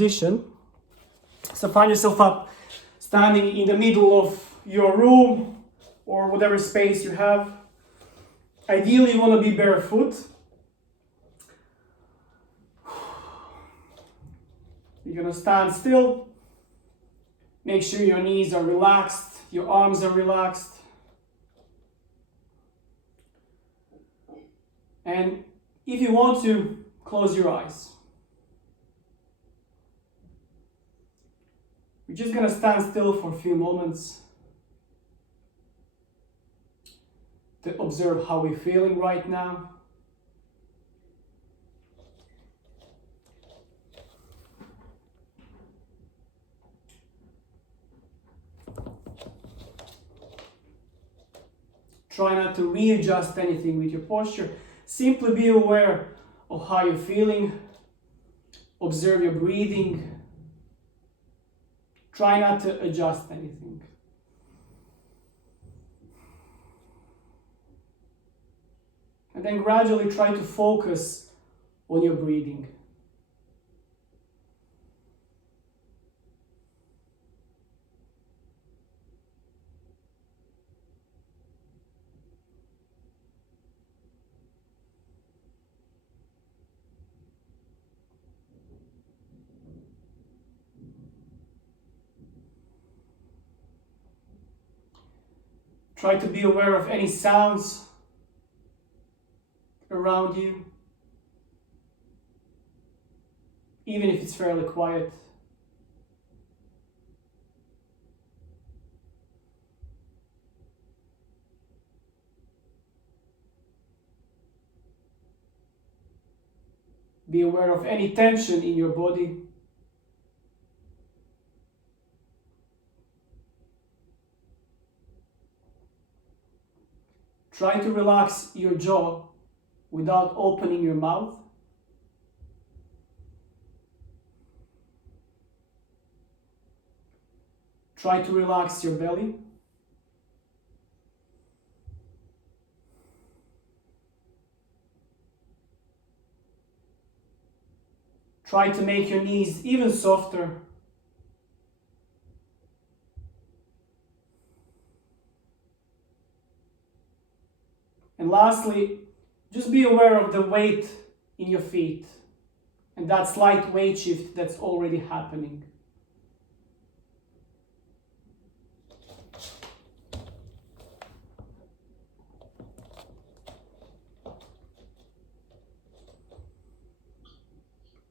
position. So find yourself up standing in the middle of your room or whatever space you have. Ideally, you want to be barefoot. You're going to stand still. Make sure your knees are relaxed, your arms are relaxed. And if you want to, close your eyes. We're just going to stand still for a few moments to observe how we're feeling right now. Try not to readjust anything with your posture. Simply be aware of how you're feeling. Observe your breathing. Try not to adjust anything. And then gradually try to focus on your breathing. Try to be aware of any sounds around you, even if it's fairly quiet. Be aware of any tension in your body. Try to relax your jaw without opening your mouth. Try to relax your belly. Try to make your knees even softer. And lastly, just be aware of the weight in your feet and that slight weight shift that's already happening.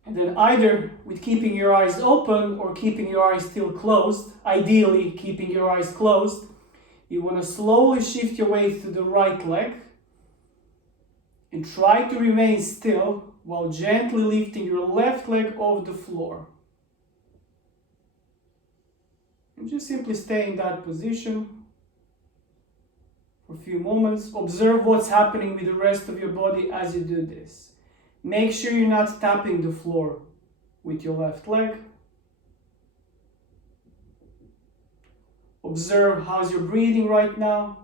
And then either with keeping your eyes open or keeping your eyes still closed, ideally keeping your eyes closed, you want to slowly shift your weight to the right leg and try to remain still while gently lifting your left leg off the floor. And just simply stay in that position for a few moments. Observe what's happening with the rest of your body as you do this. Make sure you're not tapping the floor with your left leg. Observe how's your breathing right now.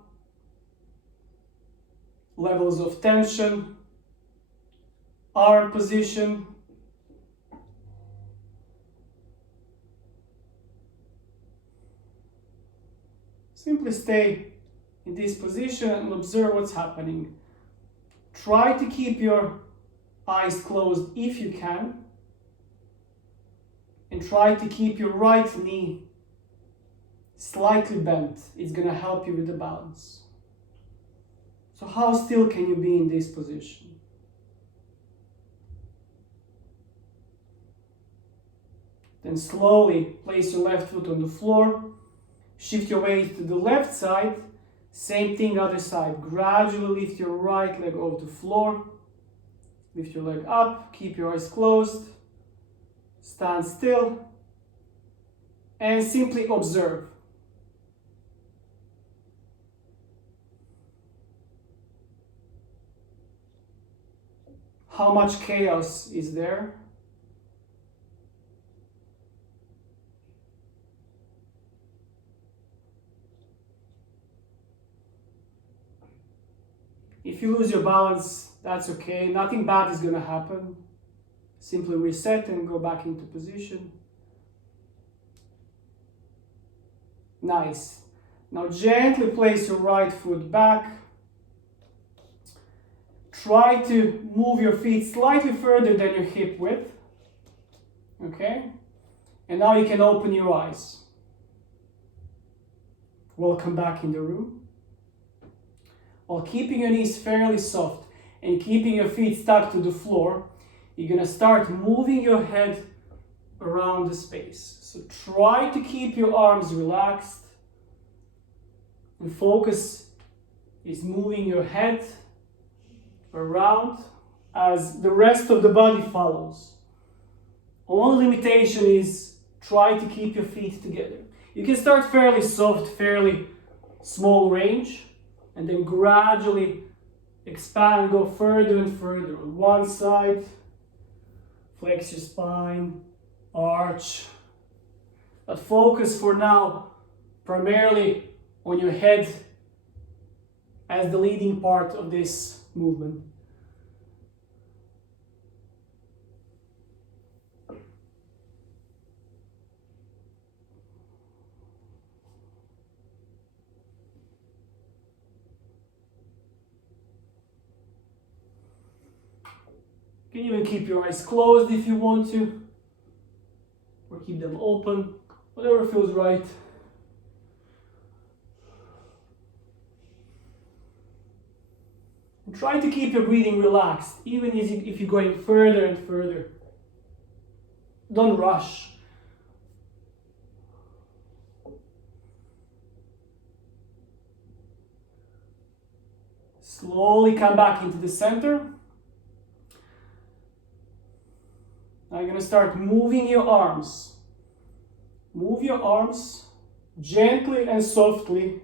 Levels of tension, arm position. Simply stay in this position and observe what's happening. Try to keep your eyes closed if you can. And try to keep your right knee slightly bent. It's going to help you with the balance. So how still can you be in this position? Then slowly place your left foot on the floor. Shift your weight to the left side. Same thing other side. Gradually lift your right leg off the floor. Lift your leg up. Keep your eyes closed. Stand still. And simply observe. How much chaos is there? If you lose your balance, that's okay. Nothing bad is going to happen. Simply reset and go back into position. Nice. Now gently place your right foot back. Try to move your feet slightly further than your hip width. Okay? And now you can open your eyes. Welcome back in the room. While keeping your knees fairly soft and keeping your feet stuck to the floor, you're going to start moving your head around the space. So try to keep your arms relaxed. And focus is moving your head around as the rest of the body follows. Only limitation is try to keep your feet together. You can start fairly soft, fairly small range, and then gradually expand, go further and further. On one side, flex your spine, arch. But focus for now primarily on your head as the leading part of this movement. You can even keep your eyes closed if you want to, or keep them open, whatever feels right. And try to keep your breathing relaxed, even if you're going further and further. Don't rush. Slowly come back into the center. Now you're going to start moving your arms. Move your arms gently and softly.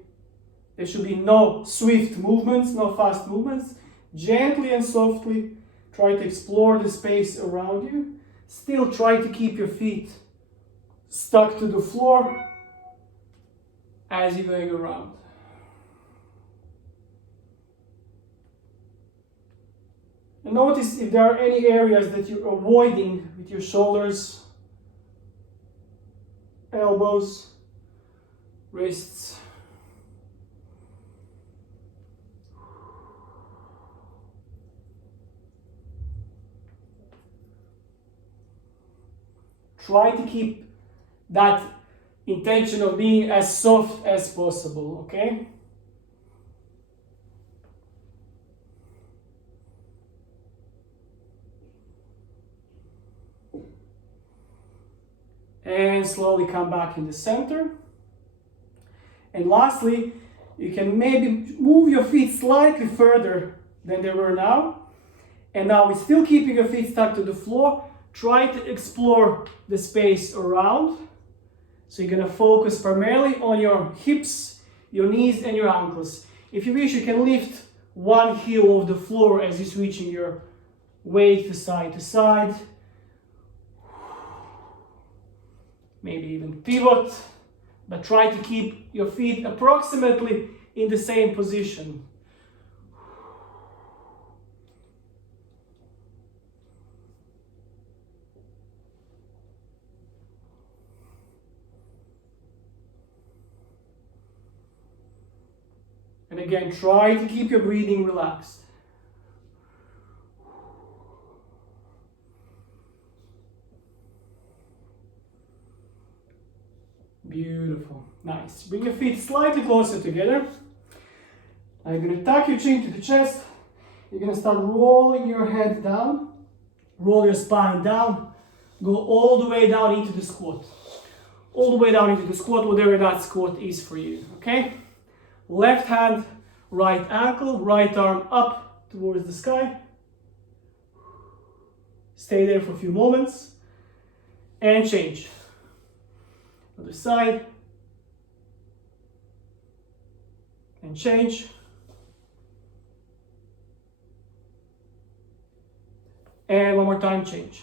There should be no swift movements, no fast movements. Gently and softly try to explore the space around you. Still try to keep your feet stuck to the floor as you're going around. And notice if there are any areas that you're avoiding with your shoulders, elbows, wrists. Try to keep that intention of being as soft as possible, okay? And slowly come back in the center. And lastly, you can maybe move your feet slightly further than they were now. And now we're still keeping your feet stuck to the floor. Try to explore the space around. So you're going to focus primarily on your hips, your knees, and your ankles. If you wish, you can lift one heel off the floor as you're switching your weight to side. Maybe even pivot, but try to keep your feet approximately in the same position. And again, try to keep your breathing relaxed. Beautiful, nice. Bring your feet slightly closer together. Now you're going to tuck your chin to the chest. You're going to start rolling your head down. Roll your spine down. Go all the way down into the squat. All the way down into the squat, whatever that squat is for you, okay? Left hand, right ankle, right arm up towards the sky. Stay there for a few moments. And change. Other side. And change. And one more time, change.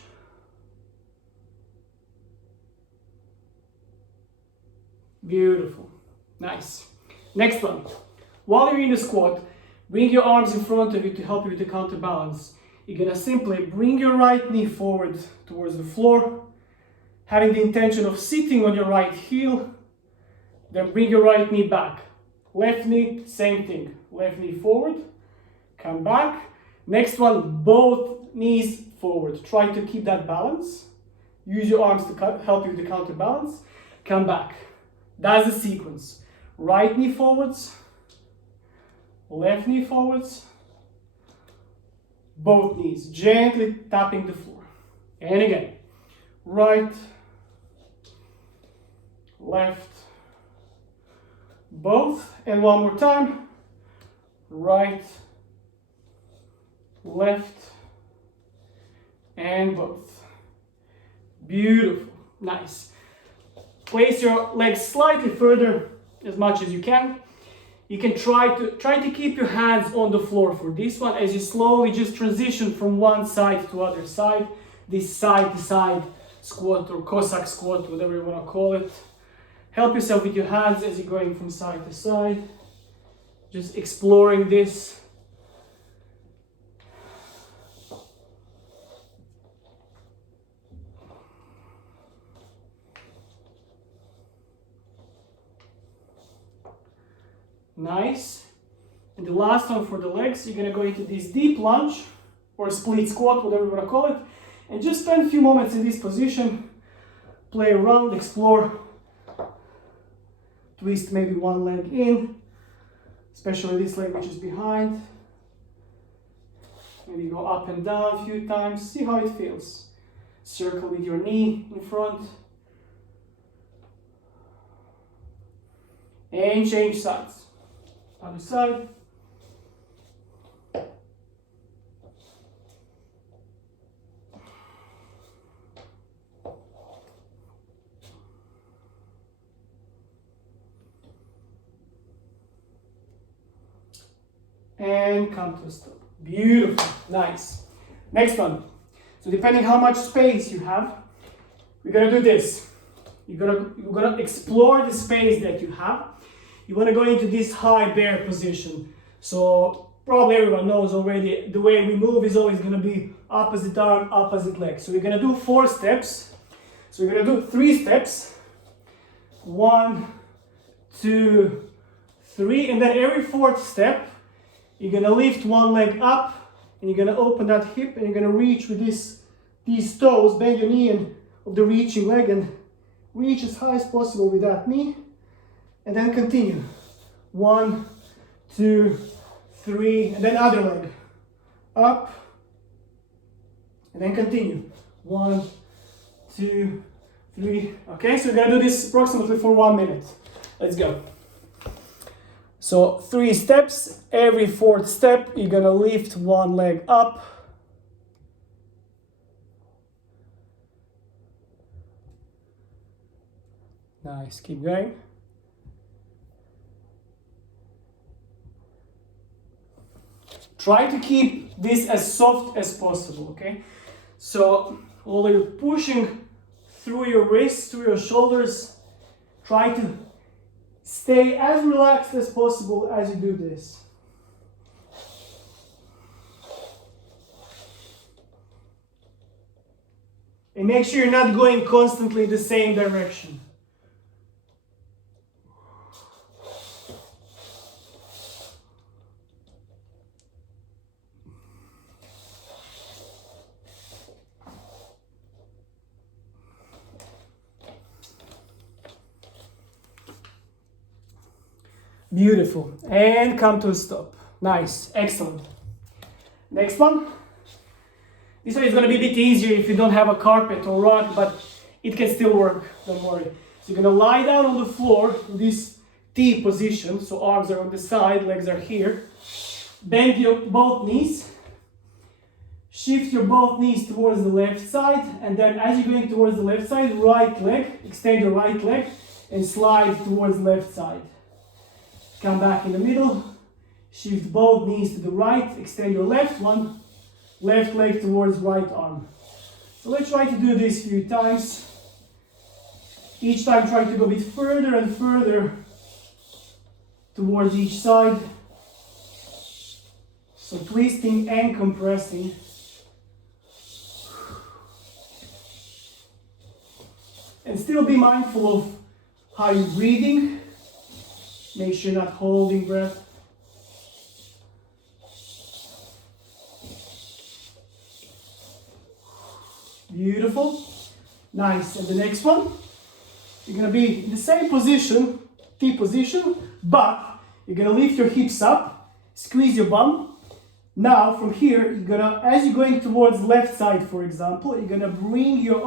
Beautiful. Nice. Next one. While you're in the squat, bring your arms in front of you to help you with the counterbalance. you're gonna simply bring your right knee forward towards the floor, having the intention of sitting on your right heel, then bring your right knee back. Left knee, same thing. Left knee forward, come back. Next one, both knees forward. Try to keep that balance. Use your arms to help you with the counterbalance. Come back. That's the sequence. Right knee forwards, left knee forwards, both knees gently tapping the floor. And again, right, left, both, and one more time, right, left, and both. Beautiful, nice. Place your legs slightly further as much as you can. You can try to keep your hands on the floor for this one as you slowly just transition from one side to other side. This side to side squat or Cossack squat, whatever you want to call it. Help yourself with your hands as you're going from side to side. Just exploring this. Nice. And the last one for the legs, you're gonna go into this deep lunge or split squat, whatever you wanna call it, and just spend a few moments in this position. Play around, explore. Twist maybe one leg in, especially this leg which is behind. Maybe go up and down a few times, see how it feels. Circle with your knee in front. And change sides. Other side. And come to a stop. Beautiful, nice. Next one. So depending how much space you have, we're gonna do this. You're gonna explore the space that you have. You want to go into this high bear position. So probably everyone knows already the way we move is always going to be opposite arm, opposite leg. So we're going to do 4 steps. So we're going to do 3 steps. 1, 2, 3. And then every 4th step, you're going to lift one leg up and you're going to open that hip and you're going to reach with these toes, bend your knee and of the reaching leg and reach as high as possible with that knee. And then continue. 1, 2, 3, and then other leg. Up. And then continue. 1, 2, 3. Okay, so we're gonna do this approximately for 1 minute. Let's go. So 3 steps. Every 4th step, you're gonna lift one leg up. Nice, keep going. Try to keep this as soft as possible, okay? So while you're pushing through your wrists, through your shoulders, try to stay as relaxed as possible as you do this. And make sure you're not going constantly in the same direction. Beautiful. And come to a stop. Nice. Excellent. Next one. This one is going to be a bit easier if you don't have a carpet or rug, but it can still work. Don't worry. So you're going to lie down on the floor in this T position. So arms are on the side, legs are here. Bend your both knees. Shift your both knees towards the left side. And then as you're going towards the left side, right leg, extend your right leg and slide towards the left side. Come back in the middle, shift both knees to the right, extend your left one, left leg towards right arm. So let's try to do this a few times. Each time try to go a bit further and further towards each side. So twisting and compressing And still be mindful of how you're breathing. Make sure you're not holding breath. Beautiful. Nice. And the next one, you're going to be in the same position, T position, but you're going to lift your hips up, squeeze your bum. Now from here, you're going to, as you're going towards left side, for example, you're going to bring your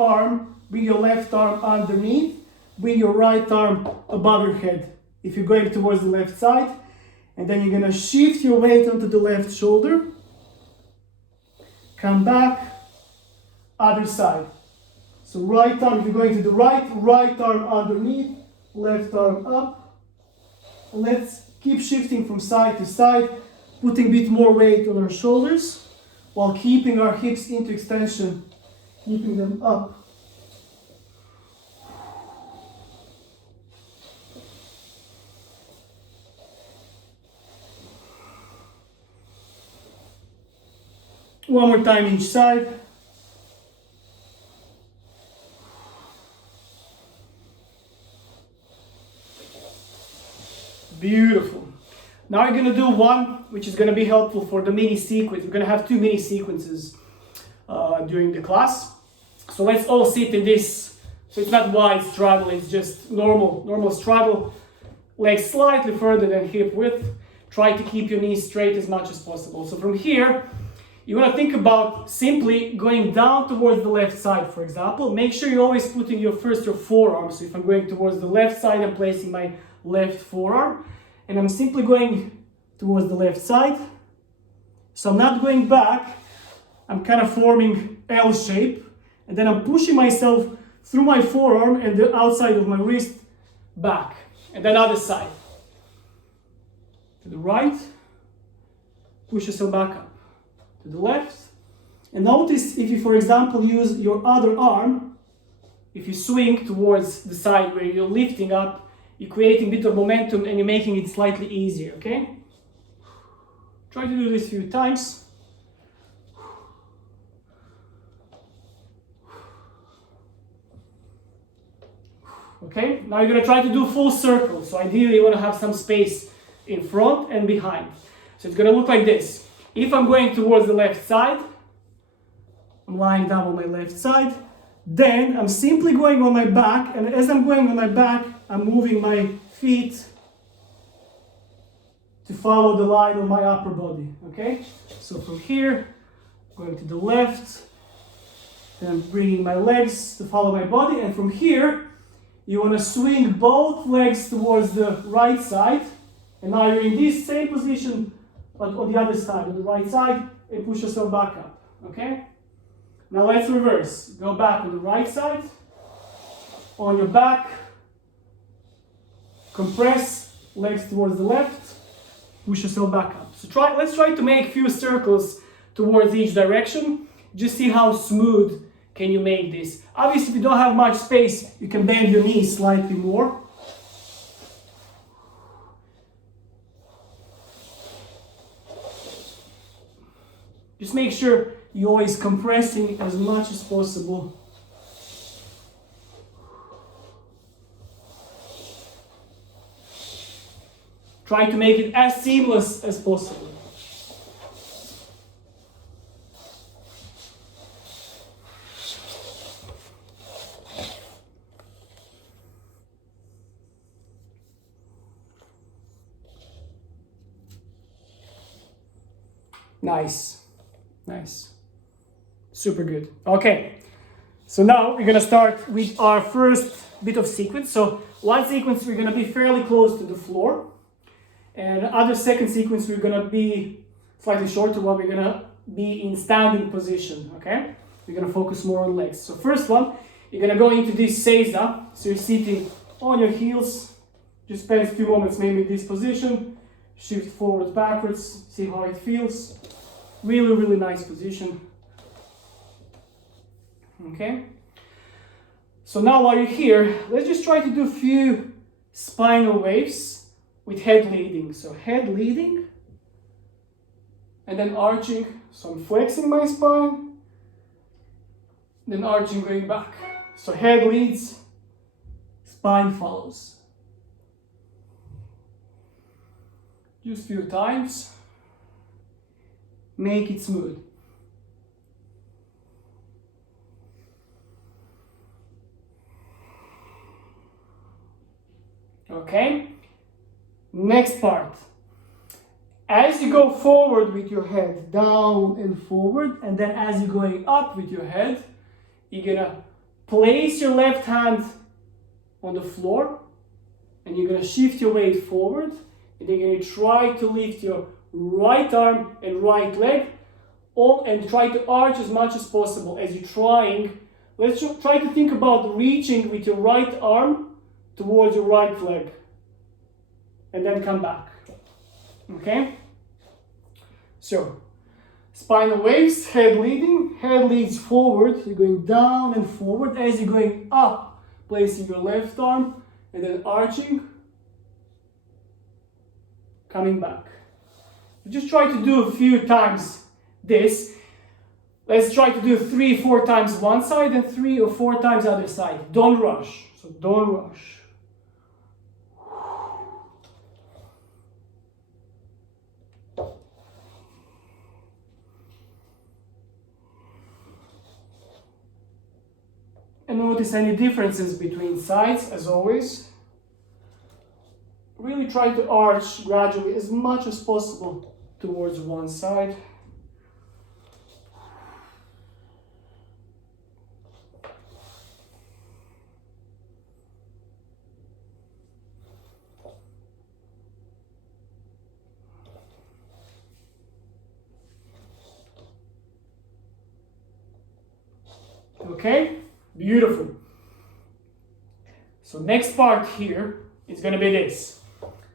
left arm underneath, bring your right arm above your head if you're going towards the left side, and then you're going to shift your weight onto the left shoulder, come back, other side. So right arm, if you're going to the right arm underneath, left arm up. And let's keep shifting from side to side, putting a bit more weight on our shoulders while keeping our hips into extension, keeping them up. One more time each side. Beautiful. Now you're going to do one which is going to be helpful for the mini sequence. We're going to have 2 mini sequences during the class. So let's all sit in this. So it's not wide straddle, it's just normal straddle. Legs slightly further than hip width. Try to keep your knees straight as much as possible. So from here, you want to think about simply going down towards the left side, for example. Make sure you're always putting your forearm. So if I'm going towards the left side, I'm placing my left forearm. And I'm simply going towards the left side. So I'm not going back. I'm kind of forming L shape. And then I'm pushing myself through my forearm and the outside of my wrist back. And then other side. To the right. Push yourself back up. To the left. And notice if you, for example, use your other arm, if you swing towards the side where you're lifting up, you're creating a bit of momentum and you're making it slightly easier, okay? Try to do this a few times. Okay, now you're going to try to do full circle. So ideally you want to have some space in front and behind. So it's going to look like this. If I'm going towards the left side, I'm lying down on my left side, then I'm simply going on my back, and as I'm going on my back, I'm moving my feet to follow the line of my upper body, okay? So from here, going to the left, then I'm bringing my legs to follow my body, and from here, you want to swing both legs towards the right side, and now you're in this same position, but on the other side, on the right side, and push yourself back up, okay? Now let's reverse. Go back on the right side, on your back, compress, legs towards the left, push yourself back up. So let's try to make a few circles towards each direction. Just see how smooth can you make this. Obviously, if you don't have much space, you can bend your knees slightly more. Just make sure you're always compressing as much as possible. Try to make it as seamless as possible. Nice, nice, super good. Okay, so now we're gonna start with our first bit of sequence. So one sequence we're gonna be fairly close to the floor, and other second sequence we're gonna be slightly shorter while we're gonna be in standing position, okay? We're gonna focus more on legs. So first one, you're gonna go into this seiza. So you're sitting on your heels, just spend a few moments maybe in this position, shift forward, backwards, see how it feels. Really, really nice position. Okay? So now while you're here, let's just try to do a few spinal waves with head leading. So head leading, and then arching. So I'm flexing my spine, then arching going back. So head leads, spine follows. Just a few times. Make it smooth. Okay, next part. As you go forward with your head, down and forward, and then as you're going up with your head, you're gonna place your left hand on the floor, and you're gonna shift your weight forward, and you're gonna try to lift your right arm and right leg, and try to arch as much as possible as you're trying. Let's try to think about reaching with your right arm towards your right leg, and then come back. Okay? So, spinal waves, head leading, head leads forward, you're going down and forward. As you're going up, placing your left arm, and then arching, coming back. Just try to do a few times this. Let's try to do 3-4 times one side and 3 or 4 times the other side. Don't rush. So don't rush. And notice any differences between sides, as always. Really try to arch gradually as much as possible towards one side. Okay, beautiful. So next part here is going to be this.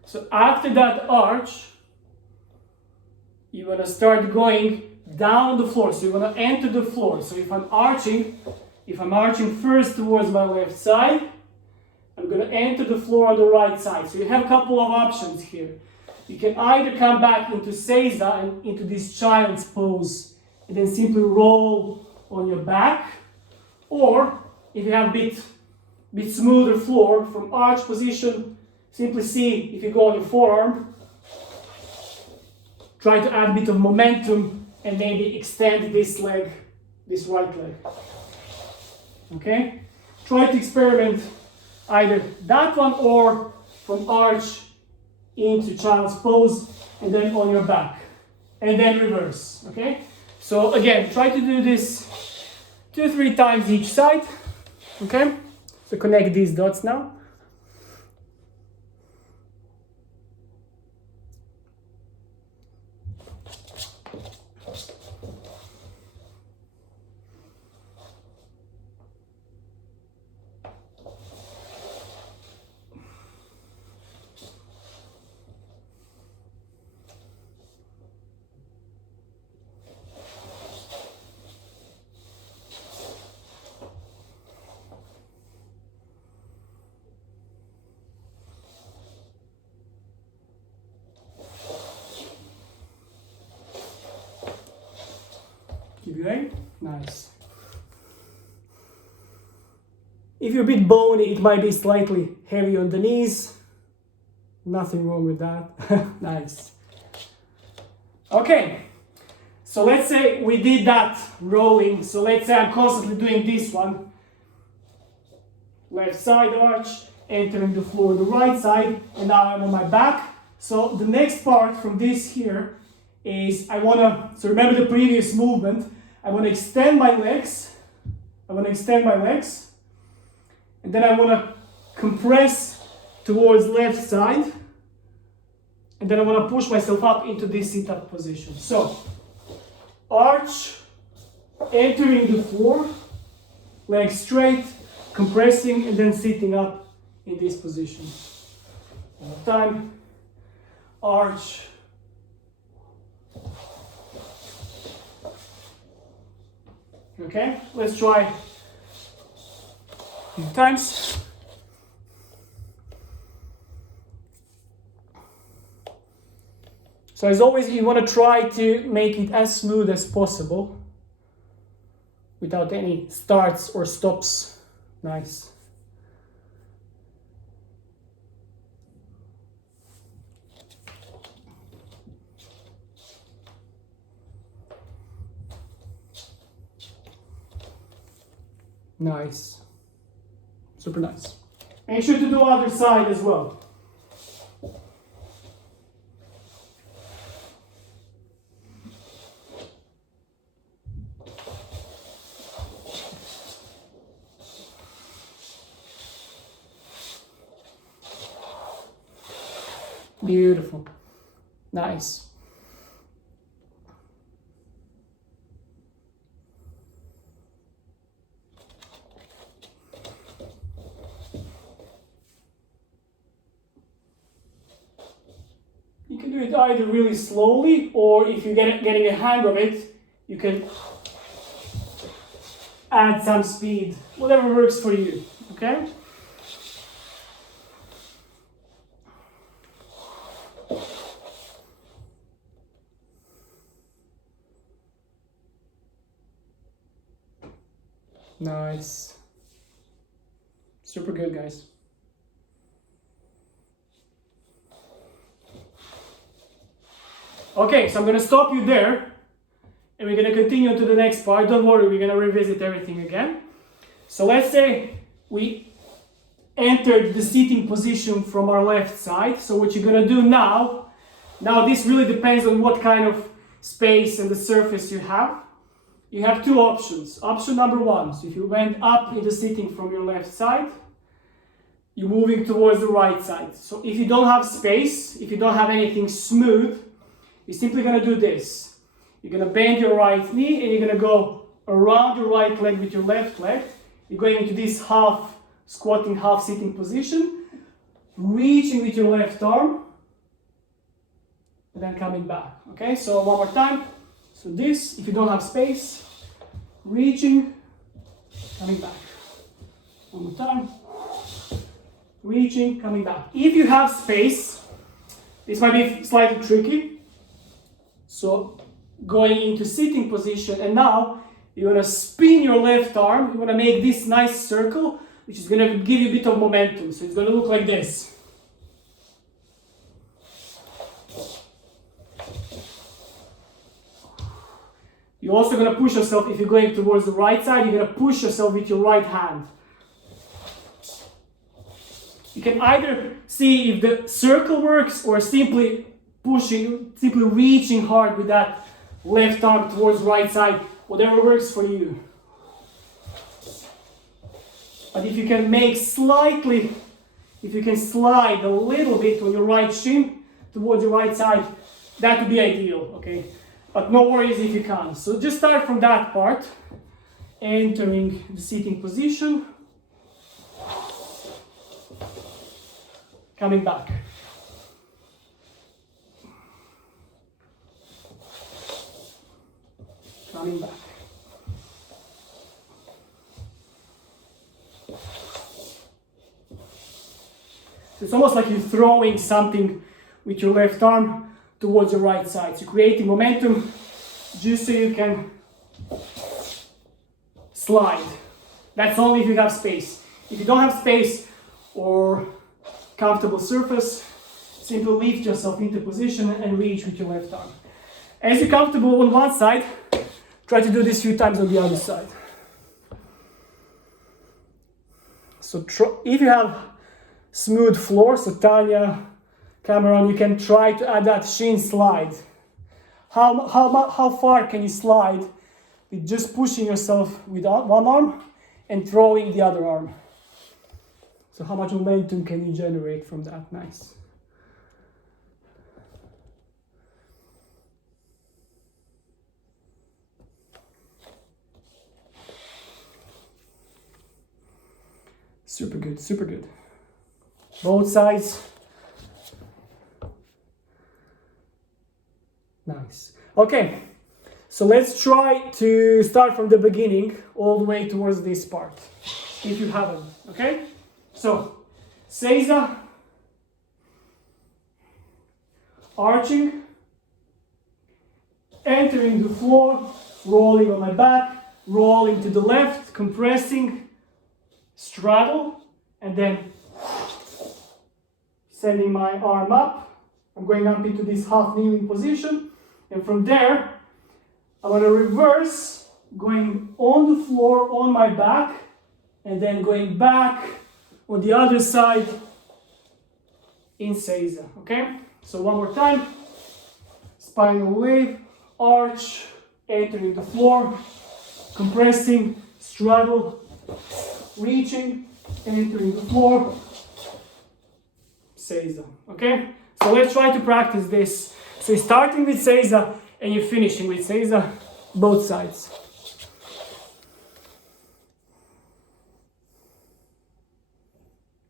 So after that arch, you're going to start going down the floor. So you're going to enter the floor. So if I'm arching first towards my left side, I'm going to enter the floor on the right side. So you have a couple of options here. You can either come back into Seiza and into this child's pose and then simply roll on your back. Or if you have a bit smoother floor from arch position, simply see if you go on your forearm, try to add a bit of momentum and maybe extend this leg, this right leg. Okay? Try to experiment either that one or from arch into child's pose and then on your back. And then reverse. Okay? So again, try to do this 2-3 times each side. Okay? So connect these dots now. Keep going. Nice. If you're a bit bony, it might be slightly heavy on the knees. Nothing wrong with that. Nice. Okay. So let's say we did that rolling. So let's say I'm constantly doing this one. Left side arch, entering the floor on the right side, and now I'm on my back. So the next part from this here is so remember the previous movement. I want to extend my legs. And then I want to compress towards left side. And then I want to push myself up into this sit-up position. So, arch, entering the floor, legs straight, compressing, and then sitting up in this position. One more time. Arch. Okay, let's try a few times. So as always, you want to try to make it as smooth as possible without any starts or stops. Nice. Nice. Super nice. Make sure to do other side as well. Beautiful. Nice. You can do it either really slowly, or if you're getting a hang of it, you can add some speed, whatever works for you, okay? Nice. Super good, guys. Okay, so I'm going to stop you there, and we're going to continue to the next part. Don't worry, we're going to revisit everything again. So let's say we entered the seating position from our left side. So what you're going to do now this really depends on what kind of space and the surface you have. You have two options. Option number one, so if you went up in the seating from your left side, you're moving towards the right side. So if you don't have space, if you don't have anything smooth, you're simply going to do this. You're going to bend your right knee and you're going to go around your right leg with your left leg. You're going into this half squatting, half sitting position, reaching with your left arm, and then coming back. Okay, so one more time. So this, if you don't have space, reaching, coming back. One more time. Reaching, coming back. If you have space, this might be slightly tricky. So going into sitting position, and now you're going to spin your left arm. You want to make this nice circle, which is going to give you a bit of momentum. So it's going to look like this. You're also going to push yourself, if you're going towards the right side, you're going to push yourself with your right hand. You can either see if the circle works or simply reaching hard with that left arm towards right side, whatever works for you. But if you can slide a little bit on your right shin towards the right side, that would be ideal, okay? But no worries if you can't. So just start from that part, entering the sitting position, coming back. Coming back. So it's almost like you're throwing something with your left arm towards the right side. So creating momentum just so you can slide. That's only if you have space. If you don't have space or comfortable surface, simply lift yourself into position and reach with your left arm. As you're comfortable on one side, try to do this a few times on the other side. So if you have smooth floor, so Tanya, Cameron, you can try to add that shin slide. How far can you slide with just pushing yourself with one arm and throwing the other arm? So how much momentum can you generate from that? Nice. Super good, super good. Both sides. Nice. Okay, so let's try to start from the beginning all the way towards this part, if you haven't, okay? So, Seiza, arching, entering the floor, rolling on my back, rolling to the left, compressing, straddle, and then sending my arm up. I'm going up into this half kneeling position, and from there I'm going to reverse, going on the floor on my back, and then going back on the other side in Seiza, okay? So one more time, spinal wave, arch, entering the floor, compressing, straddle, reaching, entering the floor, Seiza, okay? So let's try to practice this. So you're starting with Seiza and you're finishing with Seiza, both sides.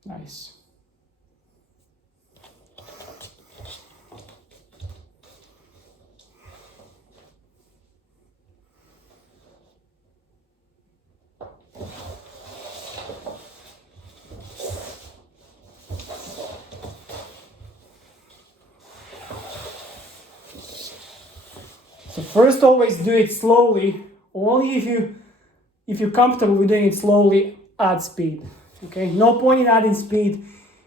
Nice. So first, always do it slowly. Only if you're comfortable with doing it slowly, add speed. Okay, no point in adding speed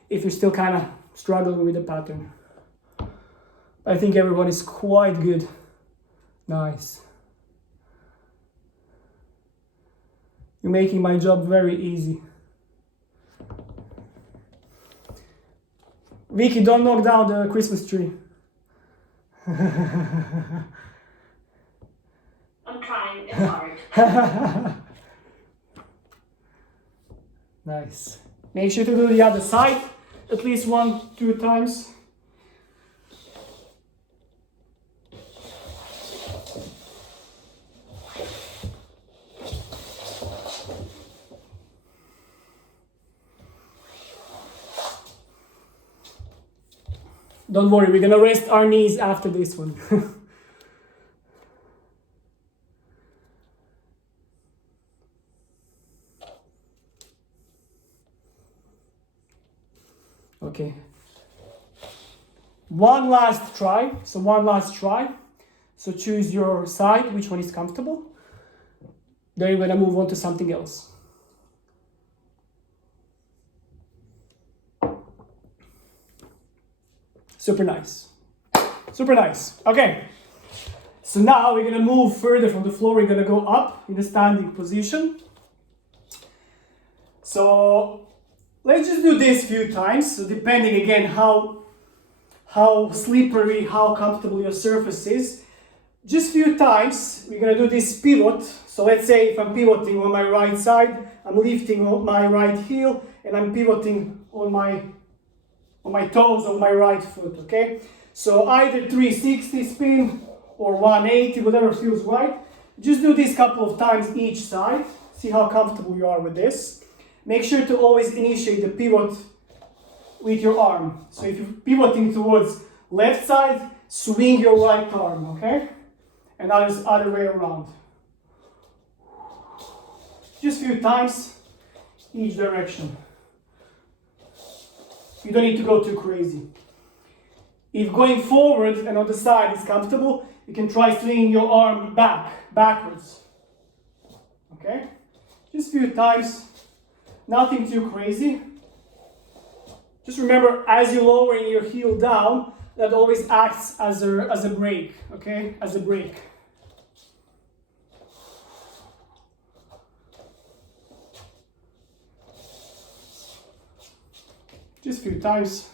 if you're still kind of struggling with the pattern. I think everyone is quite good. Nice. You're making my job very easy. Vicky, don't knock down the Christmas tree. I'm trying, it's hard. Nice. Make sure to do the other side at least 1-2 times. Don't worry, we're gonna rest our knees after this one. Okay. One last try. So choose your side, which one is comfortable. Then you're gonna move on to something else. Super nice. Super nice. Okay. So now we're gonna move further from the floor. We're gonna go up in a standing position. So let's just do this a few times. So depending again how slippery, how comfortable your surface is. Just a few times, we're gonna do this pivot. So let's say if I'm pivoting on my right side, I'm lifting my right heel and I'm pivoting on my toes of my right foot, okay? So either 360 spin or 180, whatever feels right. Just do this a couple of times each side. See how comfortable you are with this. Make sure to always initiate the pivot with your arm. So if you're pivoting towards left side, swing your right arm, okay? And other way around. Just a few times, each direction. You don't need to go too crazy. If going forward and on the side is comfortable, you can try swinging your arm backwards. Okay? Just a few times, nothing too crazy. Just remember, as you're lowering your heel down, that always acts as a brake, okay? As a brake. Just a few times.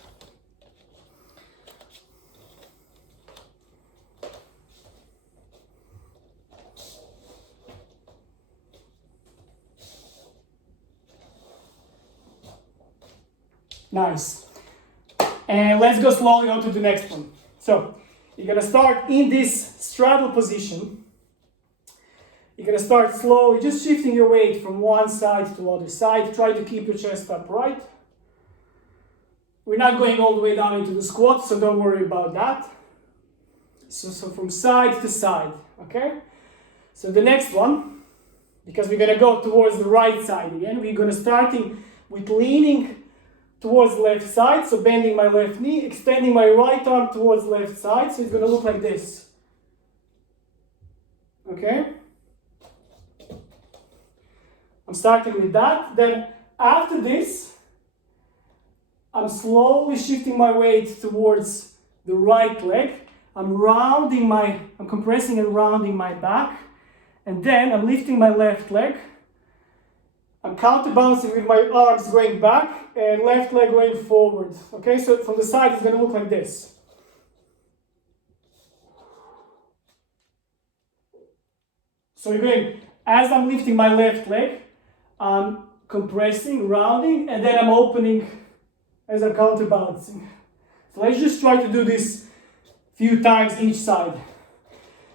Nice. And let's go slowly on to the next one. So you're gonna start in this straddle position. You're gonna start slowly, just shifting your weight from one side to the other side. Try to keep your chest upright. We're not going all the way down into the squat, so don't worry about that. So from side to side, okay? So the next one, because we're gonna go towards the right side again, we're gonna starting with leaning towards the left side, so bending my left knee, extending my right arm towards the left side, so it's gonna look like this. Okay? I'm starting with that. Then after this, I'm slowly shifting my weight towards the right leg. I'm compressing and rounding my back. And then I'm lifting my left leg. I'm counterbalancing with my arms going back and left leg going forward. Okay, so from the side it's going to look like this. So you're going, as I'm lifting my left leg, I'm compressing, rounding, and then I'm opening as I'm counterbalancing. So let's just try to do this a few times each side.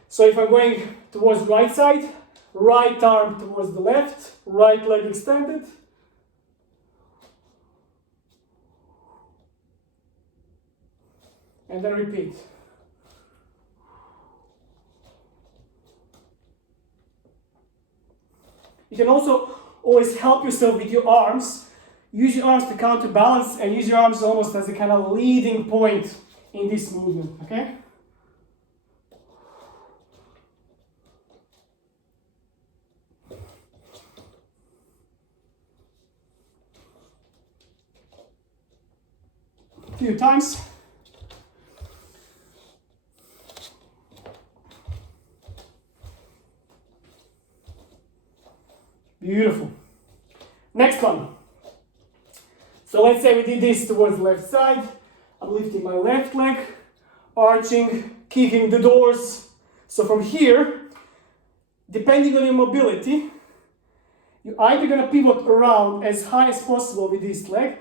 So if I'm going towards right side, right arm towards the left, right leg extended. And then repeat. You can also always help yourself with your arms. Use your arms to counterbalance and use your arms almost as a kind of leading point in this movement, okay? A few times. Beautiful. Next one. So let's say we did this towards the left side. I'm lifting my left leg, arching, kicking the doors. So from here, depending on your mobility, you're either going to pivot around as high as possible with this leg.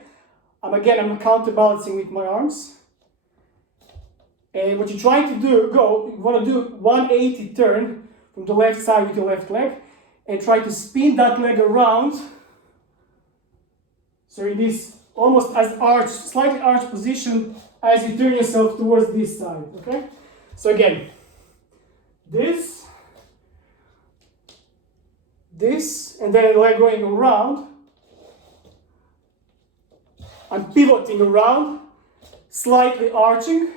I'm counterbalancing with my arms. And what you're trying to do, you want to do 180 turn from the left side with your left leg and try to spin that leg around. So in this almost as arched, slightly arched position as you turn yourself towards this side, okay? So again, this, and then leg going around. I'm pivoting around, slightly arching,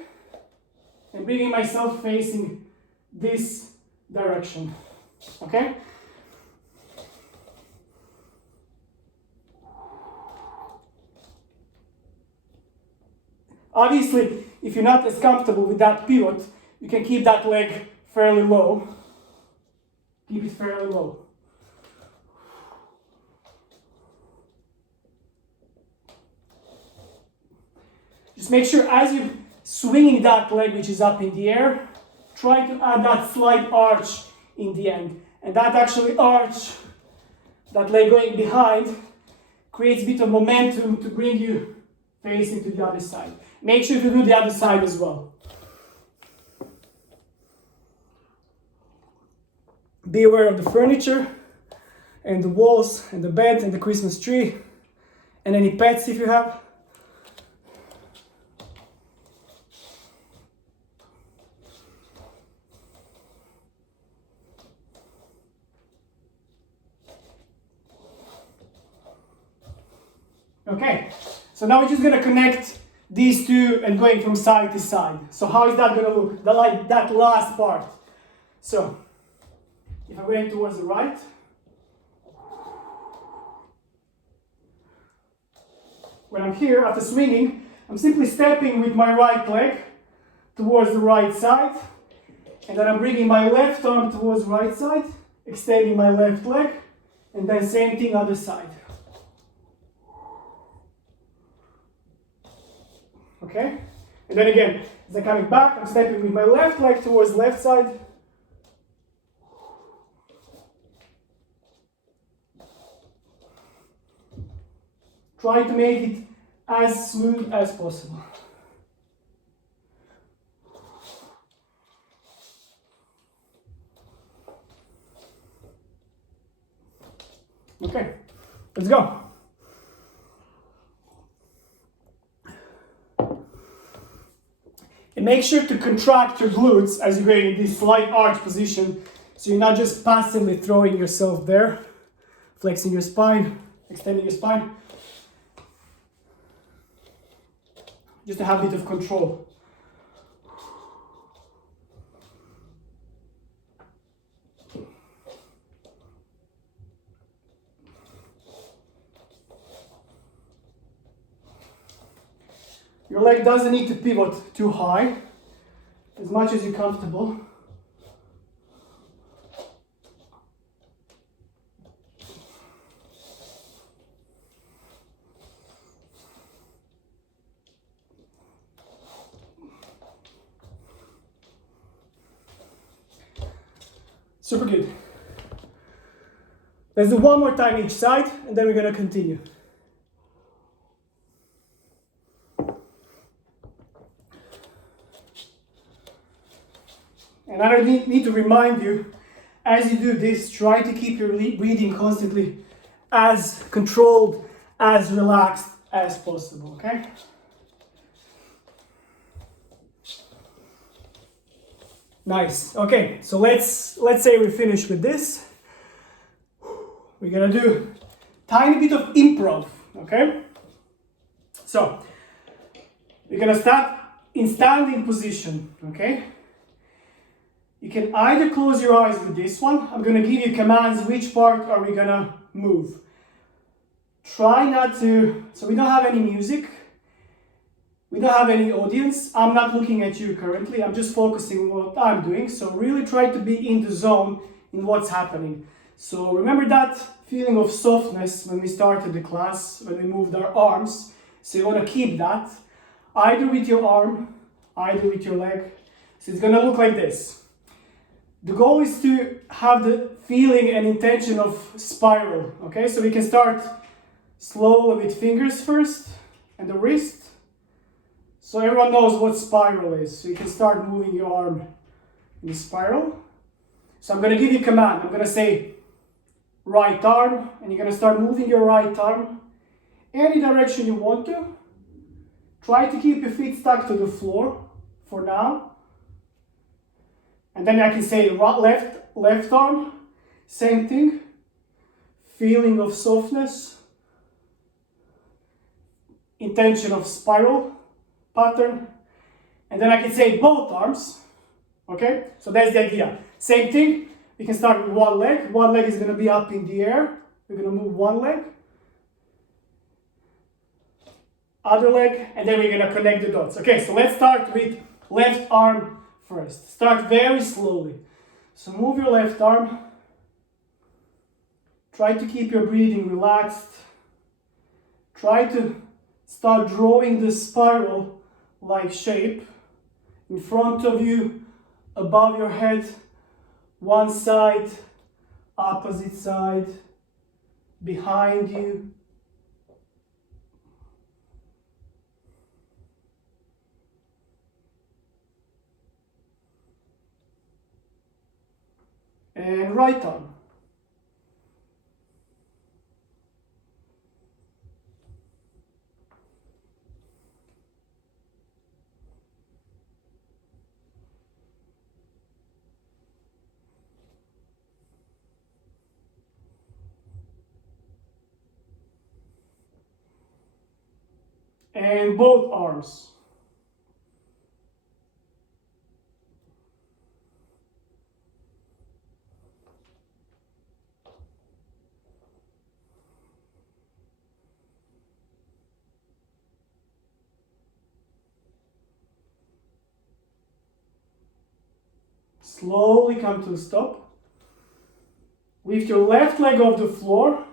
and bringing myself facing this direction, okay? Obviously, if you're not as comfortable with that pivot, you can keep that leg fairly low. Keep it fairly low. Just make sure as you're swinging that leg, which is up in the air, try to add that slight arch in the end. And that actually arch, that leg going behind, creates a bit of momentum to bring you facing to the other side. Make sure to do the other side as well. Be aware of the furniture and the walls and the bed and the Christmas tree and any pets if you have. Okay, so now we're just going to connect these two and going from side to side. So how is that going to look? Like that last part. So if I'm going towards the right, when I'm here after swinging, I'm simply stepping with my right leg towards the right side, and then I'm bringing my left arm towards the right side, extending my left leg, and then same thing other side. Okay? And then again, as I'm coming back, I'm stepping with my left leg towards the left side. Try to make it as smooth as possible. Okay, let's go. And make sure to contract your glutes as you go in this slight arch position, so you're not just passively throwing yourself there, flexing your spine, extending your spine. Just to have a bit of control. Your leg doesn't need to pivot too high, as much as you're comfortable. Super good. Let's do one more time each side, and then we're gonna continue. And I need to remind you, as you do this, try to keep your breathing constantly as controlled, as relaxed as possible, okay? Nice. Okay, so let's say we finish with this. We're gonna do tiny bit of improv, okay? So we're gonna start in standing position, okay? You can either close your eyes with this one. I'm gonna give you commands, which part are we gonna move. Try not to, so we don't have any music. We don't have any audience. I'm not looking at you currently. I'm just focusing on what I'm doing. So really try to be in the zone in what's happening. So remember that feeling of softness when we started the class, when we moved our arms. So you want to keep that, either with your arm, either with your leg. So it's going to look like this. The goal is to have the feeling and intention of spiral. Okay, so we can start slowly with fingers first and the wrist. So everyone knows what spiral is. So you can start moving your arm in the spiral. So I'm going to give you a command. I'm going to say right arm, and you're going to start moving your right arm any direction you want to. Try to keep your feet stuck to the floor for now. And then I can say left arm, same thing. Feeling of softness, intention of spiral pattern, and then I can say both arms, okay? So that's the idea. Same thing, we can start with one leg. One leg is going to be up in the air. We're going to move one leg, other leg, and then we're going to connect the dots. Okay, so let's start with left arm first. Start very slowly. So move your left arm. Try to keep your breathing relaxed. Try to start drawing the spiral like shape in front of you, above your head, one side, opposite side, behind you. And right arm. And both arms. Slowly come to a stop. Lift your left leg off the floor.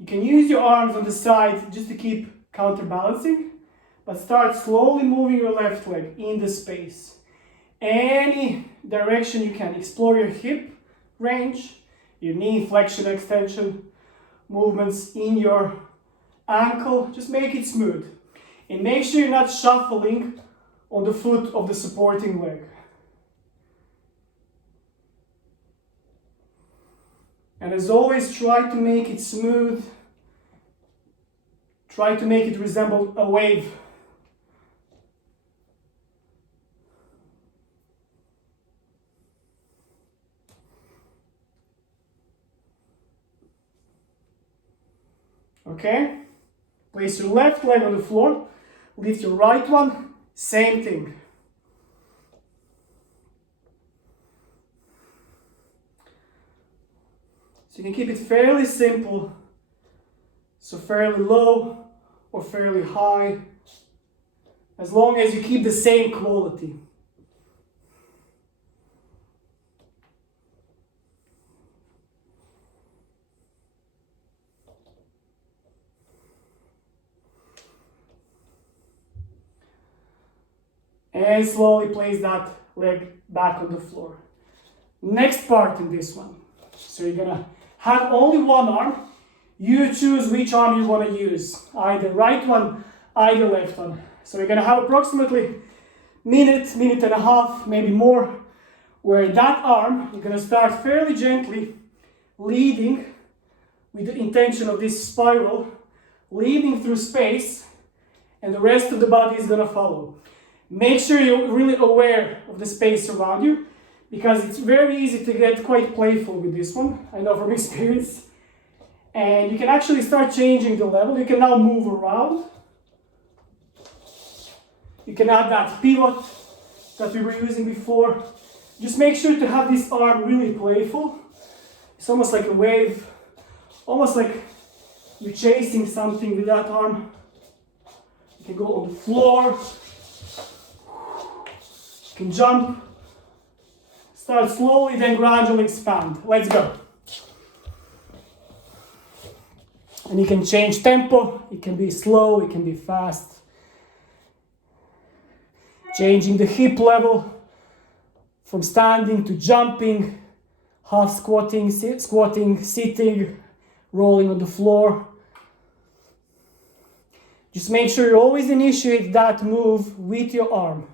You can use your arms on the side just to keep counterbalancing, but start slowly moving your left leg in the space. Any direction you can. Explore your hip range, your knee flexion extension, movements in your ankle. Just make it smooth. And make sure you're not shuffling on the foot of the supporting leg. And as always, try to make it smooth. Try to make it resemble a wave. Okay? Place your left leg on the floor. Lift your right one. Same thing. So you can keep it fairly simple. So fairly low or fairly high. As long as you keep the same quality. And slowly place that leg back on the floor. Next part in this one. So you're gonna have only one arm. You choose which arm you want to use. Either right one, either left one. So you're gonna have approximately minute and a half, maybe more, where that arm, you're gonna start fairly gently leading with the intention of this spiral, leading through space, and the rest of the body is gonna follow. Make sure you're really aware of the space around you, because it's very easy to get quite playful with this one, I know from experience. And you can actually start changing the level. You can now move around. You can add that pivot that we were using before. Just make sure to have this arm really playful. It's almost like a wave, almost like you're chasing something with that arm. You can go on the floor. You can jump. Start slowly, then gradually expand. Let's go. And you can change tempo. It can be slow, it can be fast. Changing the hip level from standing to jumping, half squatting, squatting, sitting, rolling on the floor. Just make sure you always initiate that move with your arm.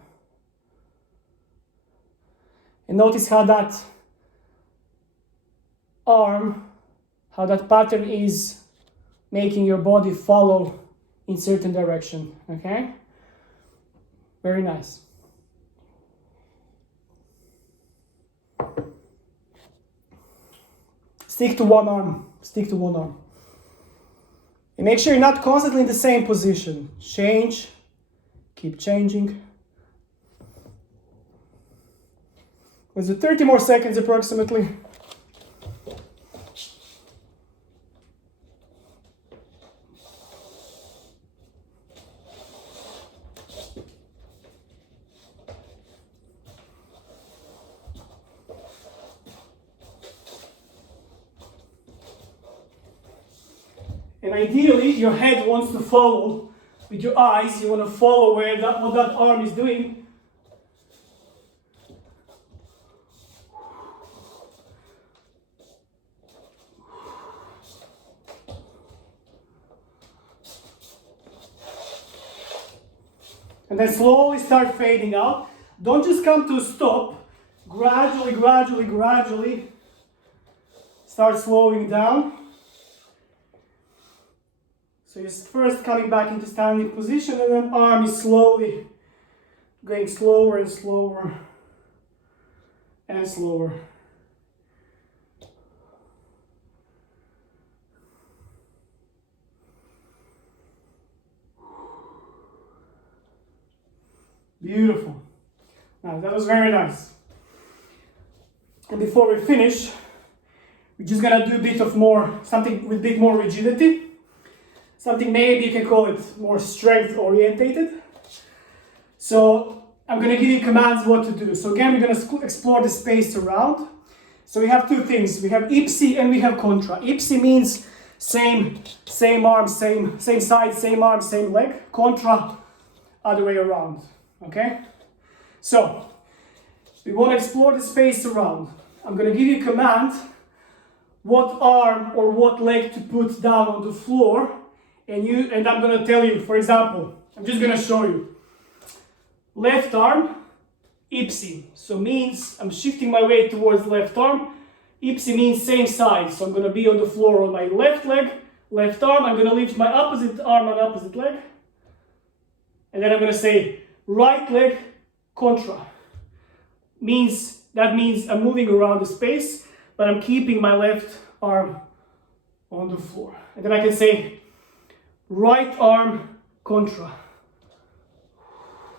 And notice how that arm, how that pattern is making your body follow in certain direction, okay? Very nice. Stick to one arm, stick to one arm. And make sure you're not constantly in the same position. Change, keep changing. Let's do 30 more seconds approximately. And ideally, your head wants to follow with your eyes. You want to follow what that arm is doing. And then slowly start fading out. Don't just come to a stop. Gradually start slowing down. So you're first coming back into standing position, and then arm is slowly going slower and slower and slower. Beautiful. Now that was very nice. And before we finish, we're just gonna do a bit of something with a bit more rigidity. Something maybe you can call it more strength orientated. So I'm gonna give you commands what to do. So again, we're gonna explore the space around. So we have two things. We have ipsi and we have contra. Ipsi means same arm, same side, same arm, same leg. Contra, other way around. Okay? So we want to explore the space around. I'm going to give you a command what arm or what leg to put down on the floor, and I'm going to tell you, for example, I'm just going to show you. Left arm, ipsi. So means I'm shifting my weight towards the left arm. Ipsi means same side. So I'm going to be on the floor on my left leg, left arm. I'm going to lift my opposite arm on opposite leg. And then I'm going to say right leg, contra. That means I'm moving around the space, but I'm keeping my left arm on the floor. And then I can say right arm, contra.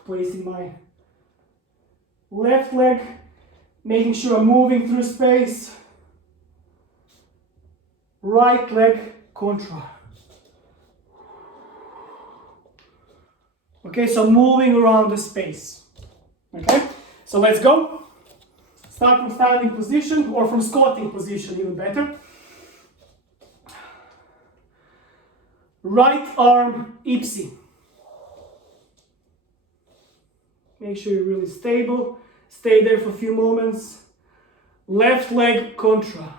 Placing my left leg, making sure I'm moving through space. Right leg, contra. Okay, so moving around the space. Okay, so let's go. Start from standing position or from squatting position, even better. Right arm, ipsi. Make sure you're really stable. Stay there for a few moments. left leg contra.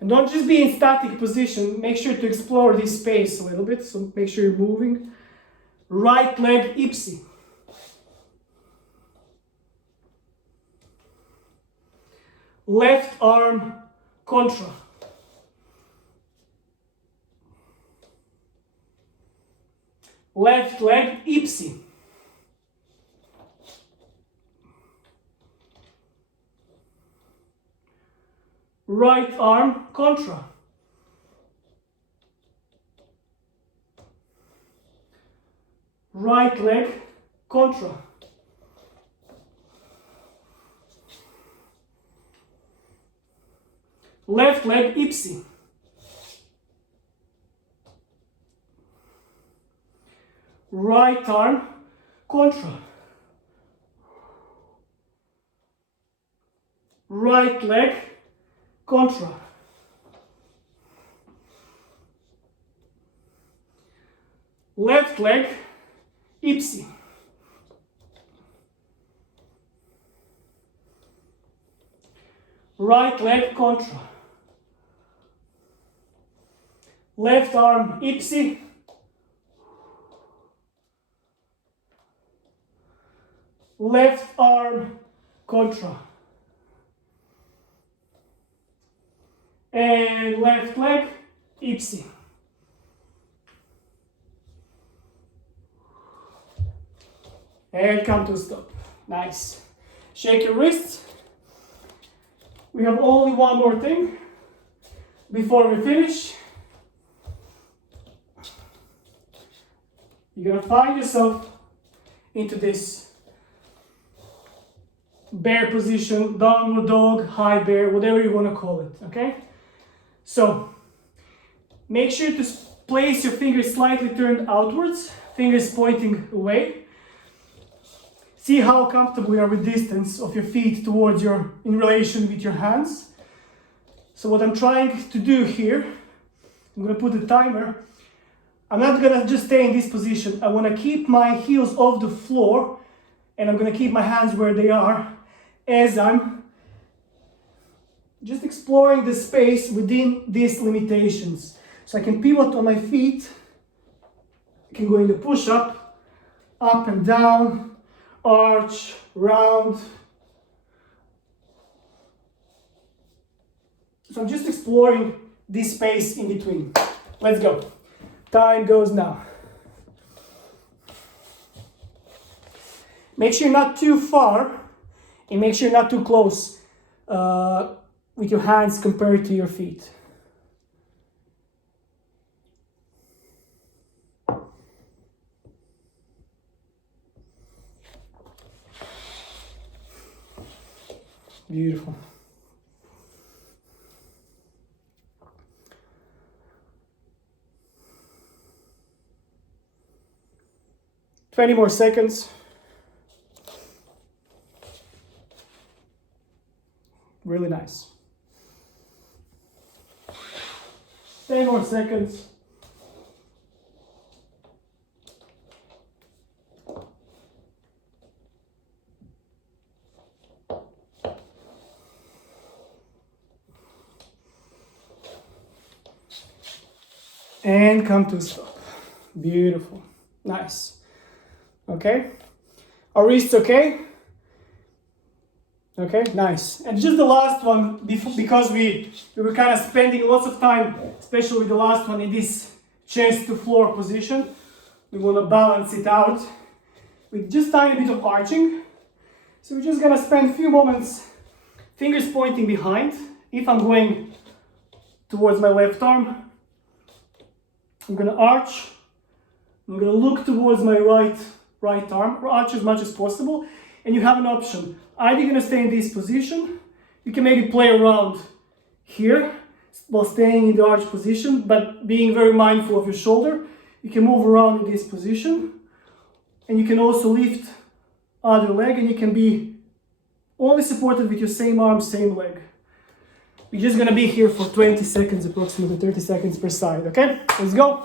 And don't just be in static position, make sure to explore this space a little bit, so make sure you're moving. Right leg ipsi. Left arm contra. Left leg ipsi. Right arm contra. Right leg contra. Left leg ipsi. Right arm contra. Right leg contra. Left leg ipsi. Right leg contra. Left arm ipsi. Left arm contra. And left leg ipsi. And come to a stop. Nice. Shake your wrists. We have only one more thing before we finish. You're gonna find yourself into this bear position, downward dog, high bear, whatever you want to call it, okay? So, make sure to place your fingers slightly turned outwards, fingers pointing away. See how comfortable you are with distance of your feet towards in relation with your hands. So what I'm trying to do here, I'm gonna put a timer. I'm not gonna just stay in this position. I wanna keep my heels off the floor and I'm gonna keep my hands where they are as I'm just exploring the space within these limitations. So I can pivot on my feet, I can go into push-up, up and down, arch, round. So I'm just exploring this space in between. Let's go. Time goes now. Make sure you're not too far and make sure you're not too close with your hands compared to your feet. Beautiful. Twenty more seconds. Really nice. 10 more seconds. And come to a stop. Beautiful. Nice. Okay. Our wrists okay? Okay, nice. And just the last one, because we were kind of spending lots of time, especially with the last one, in this chest to floor position. We want to balance it out with just tiny bit of arching. So we're just gonna spend a few moments, fingers pointing behind. If I'm going towards my left arm, I'm gonna arch. I'm gonna look towards my right arm, or arch as much as possible. And you have an option. Either you're gonna stay in this position, you can maybe play around here while staying in the arch position, but being very mindful of your shoulder. You can move around in this position, and you can also lift other leg, and you can be only supported with your same arm, same leg. We're just gonna be here for 20 seconds, approximately 30 seconds per side, okay? Let's go.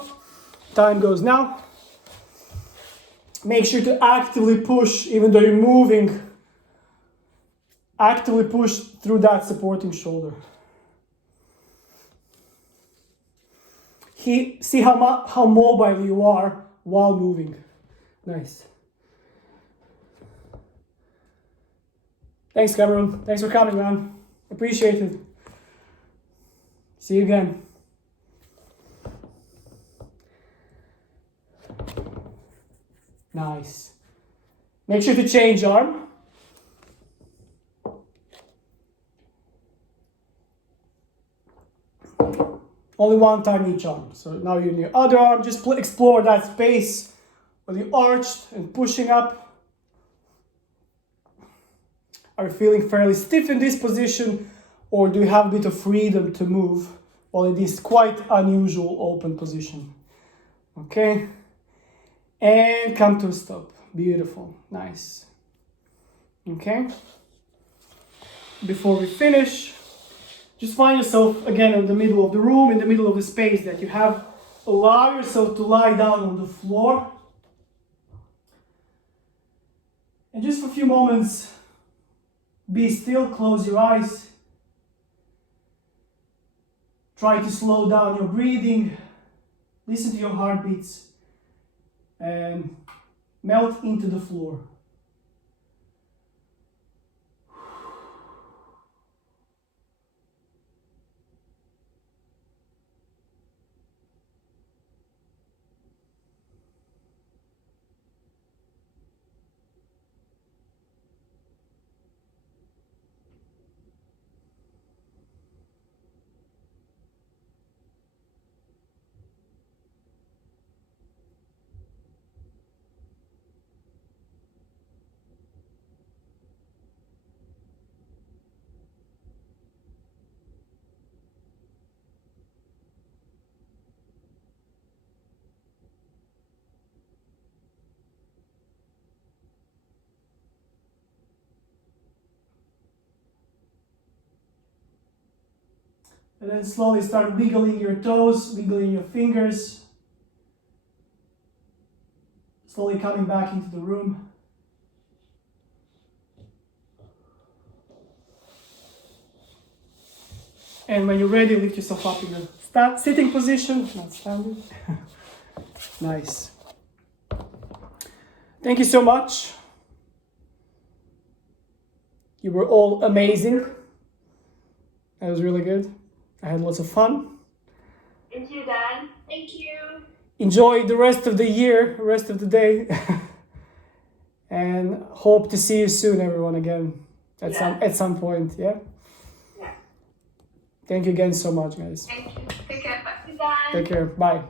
Time goes now. Make sure to actively push, even though you're moving actively push through that supporting shoulder. See how mobile you are while moving. Nice. Thanks, Cameron. Thanks for coming, man. Appreciate it. See you again. Nice. Make sure to change arm. Only one time each arm. So now you're in your other arm. Just explore that space where you arched and pushing up. Are you feeling fairly stiff in this position, or do you have a bit of freedom to move while in this quite unusual open position? Okay. And come to a stop. Beautiful. Nice. Okay. Before we finish, just find yourself again in the middle of the room, in the middle of the space that you have. Allow yourself to lie down on the floor. And just for a few moments, be still, close your eyes. Try to slow down your breathing. Listen to your heartbeats. And melt into the floor. And then slowly start wiggling your toes, wiggling your fingers. Slowly coming back into the room. And when you're ready, lift yourself up in a sitting position, not standing. Nice. Thank you so much. You were all amazing. That was really good. I had lots of fun. Thank you, Dad. Thank you. Enjoy the rest of the year, rest of the day. And hope to see you soon, everyone, again. At some point, yeah? Yeah. Thank you again so much, guys. Thank you. Take care. Bye, Dad. Take care. Bye.